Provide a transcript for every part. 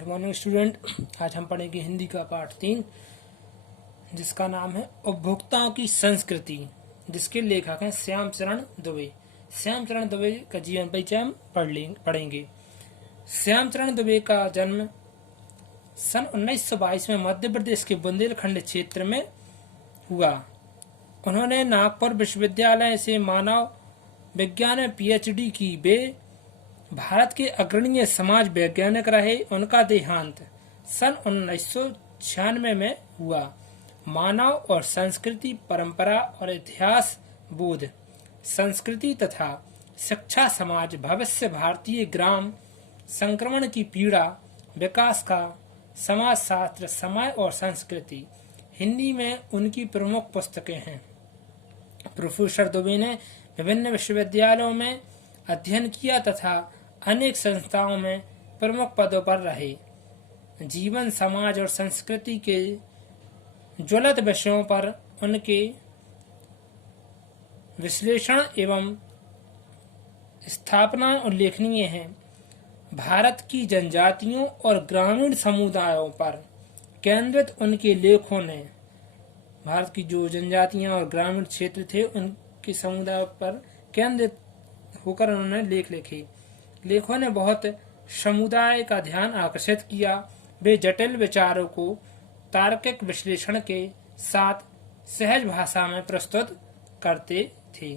Good morning student. आज हम पढ़ेंगे हिंदी का पाठ 3, जिसका नाम है उपभोक्ताओं की संस्कृति, जिसके लेखक हैं श्याम चरण दुबे। श्याम चरण दुबे का जीवन परिचय हम पढ़ेंगे। श्याम चरण दुबे का जन्म सन 1922 में मध्य प्रदेश के बुंदेलखंड क्षेत्र में हुआ। उन्होंने नागपुर विश्वविद्यालय से मानव विज्ञान में PhD की। वे भारत के अग्रणीय समाज वैज्ञानिक रहे। उनका देहांत सन 1996 में हुआ। मानव और संस्कृति, परंपरा और इतिहास बोध, संस्कृति तथा शिक्षा, समाज, भविष्य, भारतीय ग्राम, संक्रमण की पीड़ा, विकास का समाजशास्त्र, समय और संस्कृति, हिंदी में उनकी प्रमुख पुस्तकें हैं। प्रोफेसर दुबे ने विभिन्न विश्वविद्यालयों में अध्ययन किया तथा अनेक संस्थाओं में प्रमुख पदों पर रहे। जीवन, समाज और संस्कृति के ज्वलंत विषयों पर उनके विश्लेषण एवं स्थापना उल्लेखनीय है। भारत की जनजातियों और ग्रामीण समुदायों पर केंद्रित उनके लेखों ने भारत की जो जनजातियां और ग्रामीण क्षेत्र थे उनके समुदाय पर केंद्रित होकर उन्होंने लेख लिखे। लेखों ने बहुत समुदाय का ध्यान आकर्षित किया। वे जटिल विचारों को तार्किक विश्लेषण के साथ सहज भाषा में प्रस्तुत करते थे।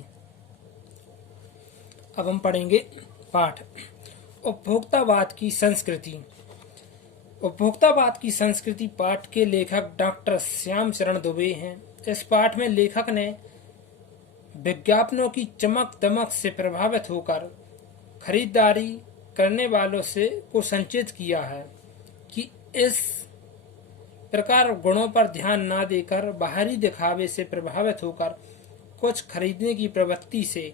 अब हम पढ़ेंगे पाठ उपभोक्तावाद की संस्कृति। उपभोक्तावाद की संस्कृति पाठ के लेखक डॉक्टर श्याम चरण दुबे हैं। इस पाठ में लेखक ने विज्ञापनों की चमक दमक से प्रभावित होकर खरीदारी करने वालों से को संचित किया है कि इस प्रकार गुणों पर ध्यान न देकर बाहरी दिखावे से प्रभावित होकर कुछ खरीदने की प्रवृत्ति से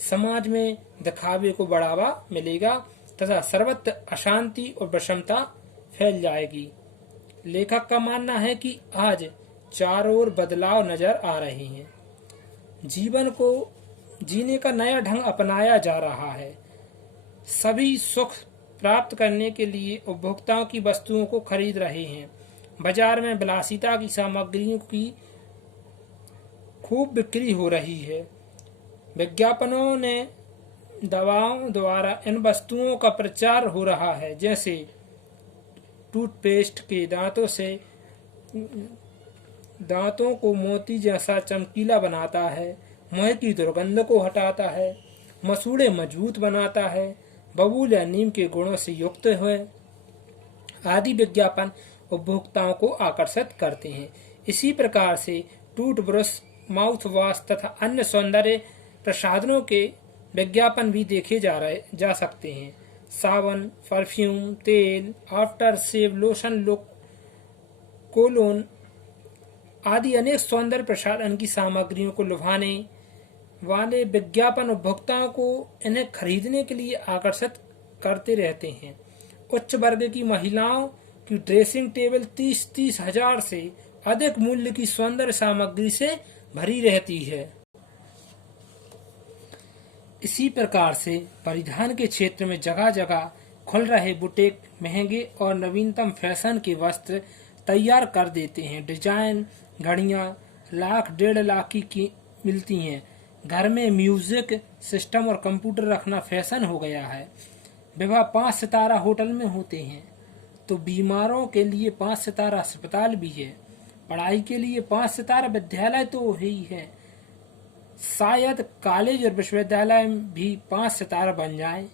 समाज में दिखावे को बढ़ावा मिलेगा तथा सर्वत्र अशांति और विषमता फैल जाएगी। लेखक का मानना है कि आज चारों ओर बदलाव नजर आ रहे हैं। जीवन को जीने का नया ढंग अपनाया जा रहा है। सभी सुख प्राप्त करने के लिए उपभोक्ताओं की वस्तुओं को खरीद रहे हैं। बाजार में विलासिता की सामग्रियों की खूब बिक्री हो रही है। विज्ञापनों ने दवाओं द्वारा इन वस्तुओं का प्रचार हो रहा है, जैसे टूथपेस्ट के दांतों को मोती जैसा चमकीला बनाता है, मुंह की दुर्गंध को हटाता है, मसूड़े मजबूत बनाता है, बबूल या नीम के गुणों से युक्त है आदि विज्ञापन उपभोक्ताओं को आकर्षित करते हैं। इसी प्रकार से टूथब्रश, माउथ वॉश तथा अन्य सौंदर्य प्रसाधनों के विज्ञापन भी देखे जा सकते हैं। साबुन, परफ्यूम, तेल, आफ्टर शेव लोशन, कोलोन आदि अनेक सौंदर्य प्रसाधन की सामग्रियों को लुभाने वाले विज्ञापन उपभोक्ताओं को इन्हें खरीदने के लिए आकर्षित करते रहते हैं। उच्च वर्ग की महिलाओं की ड्रेसिंग टेबल 30 हजार से अधिक मूल्य की सौंदर्य सामग्री से भरी रहती है। इसी प्रकार से परिधान के क्षेत्र में जगह जगह खुल रहे बुटीक महंगे और नवीनतम फैशन के वस्त्र तैयार कर देते हैं। डिजाइन घड़ियां लाख 1.5 लाख की मिलती हैं। घर में म्यूजिक सिस्टम और कंप्यूटर रखना फैशन हो गया है। विवाह 5 सितारा होटल में होते हैं, तो बीमारों के लिए 5 सितारा अस्पताल भी है। पढ़ाई के लिए 5 सितारा विद्यालय तो ही है। शायद कॉलेज और विश्वविद्यालय भी 5 सितारा बन जाए।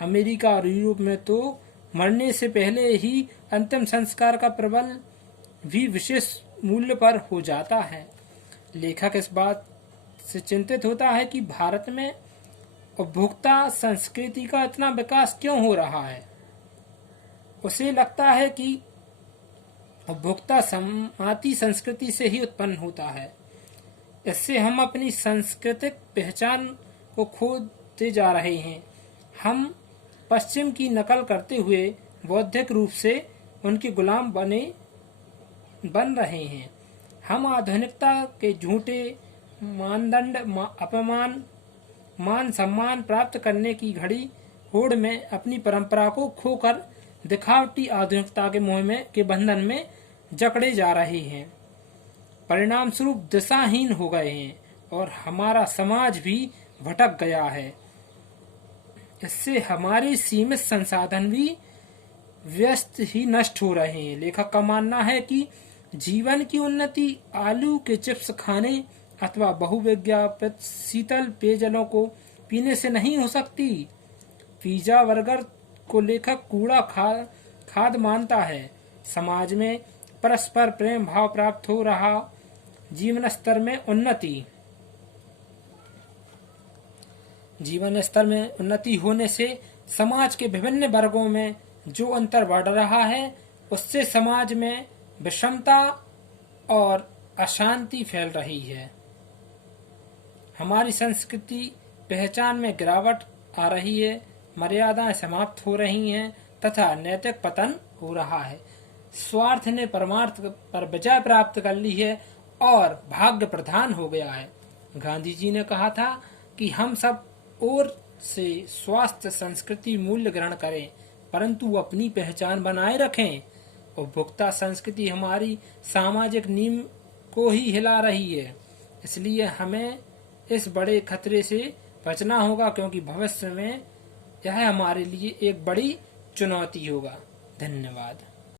अमेरिका और यूरोप में तो मरने से पहले ही अंतिम संस्कार का प्रबल भी विशेष मूल्य पर हो जाता है। लेखक इस बात से चिंतित होता है कि भारत में उपभोक्ता संस्कृति का इतना विकास क्यों हो रहा है। उसे लगता है कि उपभोक्ता समाती संस्कृति से ही उत्पन्न होता है। इससे हम अपनी सांस्कृतिक पहचान को खोते जा रहे हैं। हम पश्चिम की नकल करते हुए बौद्धिक रूप से उनके गुलाम बन रहे हैं। हम आधुनिकता के झूठे मानदंड, अपमान, मान सम्मान प्राप्त करने की घड़ी होड़ में अपनी परंपरा को खोकर दिखावटी आधुनिकता के मोह में के बंधन में जकड़े जा रहे हैं। परिणाम स्वरूप दिशाहीन हो गए हैं और हमारा समाज भी भटक गया है। इससे हमारे सीमित संसाधन भी व्यस्त ही नष्ट हो रहे हैं। लेखक का मानना है कि जीवन की उन्नति आलू के चिप्स खाने अथवा बहुविज्ञापित शीतल पेयजलों को पीने से नहीं हो सकती। पिज्जा बर्गर को लेखक कूड़ा खाद मानता है। समाज में परस्पर प्रेम भाव प्राप्त हो रहा, जीवन स्तर में उन्नति होने से समाज के विभिन्न वर्गों में जो अंतर बढ़ रहा है, उससे समाज में विषमता और अशांति फैल रही है। हमारी संस्कृति पहचान में गिरावट आ रही है, मर्यादाएं समाप्त हो रही हैं तथा नैतिक पतन हो रहा है। स्वार्थ ने परमार्थ पर विजय प्राप्त कर ली है और भाग्य प्रधान हो गया है। गांधी जी ने कहा था कि हम सब और से स्वास्थ्य संस्कृति मूल्य ग्रहण करें, परंतु अपनी पहचान बनाए रखें। उपभोक्ता संस्कृति हमारी सामाजिक नींव को ही हिला रही है। इसलिए हमें इस बड़े खतरे से बचना होगा, क्योंकि भविष्य में यह हमारे लिए एक बड़ी चुनौती होगा। धन्यवाद।